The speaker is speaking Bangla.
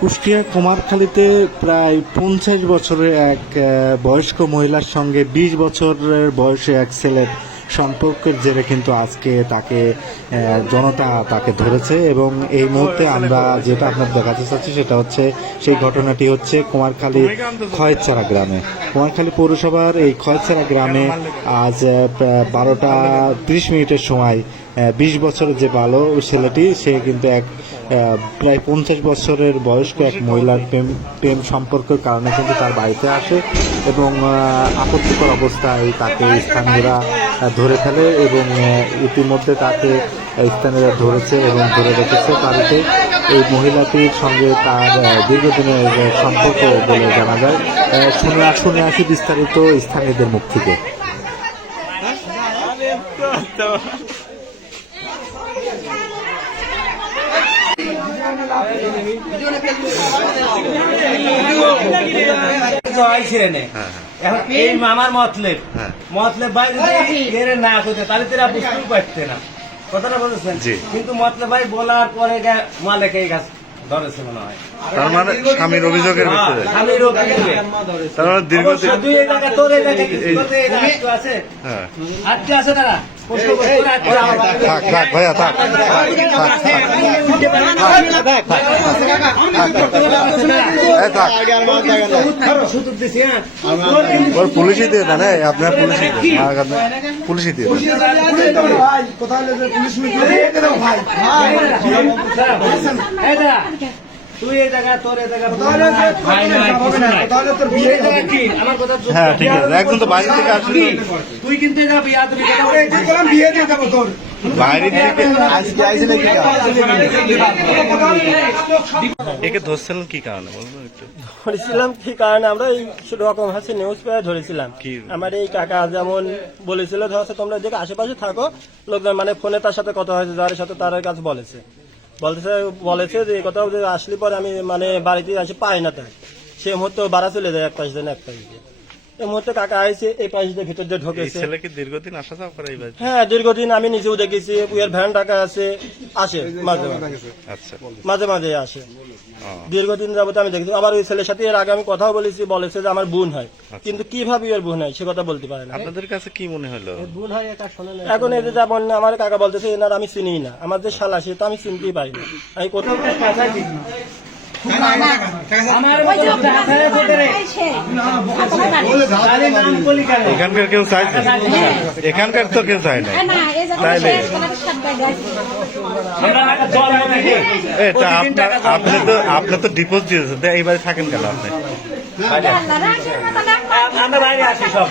কুষ্টিয়া কুমারখালীতে প্রায় পঞ্চাশ বছরের এক বয়স্ক মহিলার সঙ্গে বিশ বছরের বয়সে এক ছেলের সম্পর্কের জেরে কিন্তু আজকে তাকে জনতা তাকে ধরেছে এবং এই মুহূর্তে আমরা যেটা আপনার দেখাতে চাচ্ছি সেটা হচ্ছে সেই ঘটনাটি হচ্ছে কুমারখালী খয়েরচারা গ্রামে। কুমারখালী পৌরসভার এই খয়েরচারা গ্রামে আজ বারোটা ত্রিশ মিনিটের সময় বিশ বছরের যে ভালো ছেলেটি, সে কিন্তু এক প্রায় পঞ্চাশ বছরের বয়স্ক এক মহিলার প্রেম প্রেম সম্পর্কের কারণে কিন্তু তার বাড়িতে আসে এবং আপত্তিকর অবস্থায় তাকে স্থানীয়রা ধরে ফেলে এবং ইতিমধ্যে তাকে স্থানীয়রা ধরেছে এবং ধরে রেখেছে বাড়িতে। এই মহিলাটির সঙ্গে তার দীর্ঘদিনের সম্পর্ক বলে জানা যায়। শুনে শুনে আসি বিস্তারিত স্থানীয়দের মুখ থেকে। এখন এই মামার মতলেব। মতলেব ভাই না করতে তাহলে তারা বুঝতেও পারতে না কথাটা বলেছেন। কিন্তু মতলেব ভাই বলার পরে মালে কে এই গাছ ধরেছে মনে হয় তার মানে স্বামীর অভিযোগের ভিতরে হ্যাঁ, স্বামীর অভিযোগে। তার মানে দীর্ঘদিন অবশ্য দুই টাকা তোর এই টাকা কিছু আছে হ্যাঁ আটকে আছে তারা। থাক থাক ভাইয়া থাক থাক থাক থাক থাক থাক হ্যাঁ? পুলিশই দিয়ে দেন এই, আপনার পুলিশই দিয়ে দেন। আমার কাছে পুলিশই দিয়ে দেন। তুই এই জায়গা তোর এই জায়গা কি? আমার হ্যাঁ ঠিক আছে। একজন তো বাইরে থেকে আসলে তুই- তুই কিন্তু এই জায়গা বিয়া দিবি কথা বলছিস। বাইরে থেকে আজকে আইছিলে কি একে ধরছিলেন কি কারণে? বলবেন একটু। ধরেছিলাম কি কারণে? আমরা এই রকম হচ্ছে নিউজ পেয়ে ধরেছিলাম। কি? আমার এই কাকা যেমন বলেছিল ধরছে তোমরা এদিকে আশেপাশে থাকো লোকজন মানে ফোনে তার সাথে কথা হয়েছে যার সাথে তার কাছে বলেছে। বলতেছে, বলেছে যে কথা আসলে পরে আমি মানে বাড়িতে আসে পাই না তাই। সে মুহূর্তে বাড়া চলে যায় এক পাশ দিন এক পাশ দিয়ে। এই মুহূর্তে কাকা আইছে এই পাশ দিয়ে ভিতর দিয়ে এই ঢোকেছে। ছেলে কি দীর্ঘদিন আসা যাওয়া করে এই বাড়িতে? হ্যাঁ দীর্ঘদিন আমি নিজেও দেখেছি ভ্যান ডাকা আছে আসে মাঝে মাঝে। আচ্ছা। মাঝে মাঝে আসে। ও, দীর্ঘদিন যাবত আমি দেখছি। আবার ওই ছেলের সাথে এর আগে আমি কথাও বলেছি বলেছে যে আমার বোন হয়। কিন্তু কীভাবে এর বোন হয় সে কথা বলতে পারে না। আপনাদের কাছে কি মনে হলো? এখন এই যে যেমন আমার কাকা বলতেছে এনার আমি চিনি না। আমার যে শালা সে তো আমি চিনতেই পারি না। আমি কোথাও এখানকার কেউ চাইছে এখানকার তো কেউ চাই না। তাইলে। আপনি তো আপনি তো ডিপোজিট দিয়েছেন, তা এই থাকেন কেন আপনি? আমরা বাইরে আসি সব।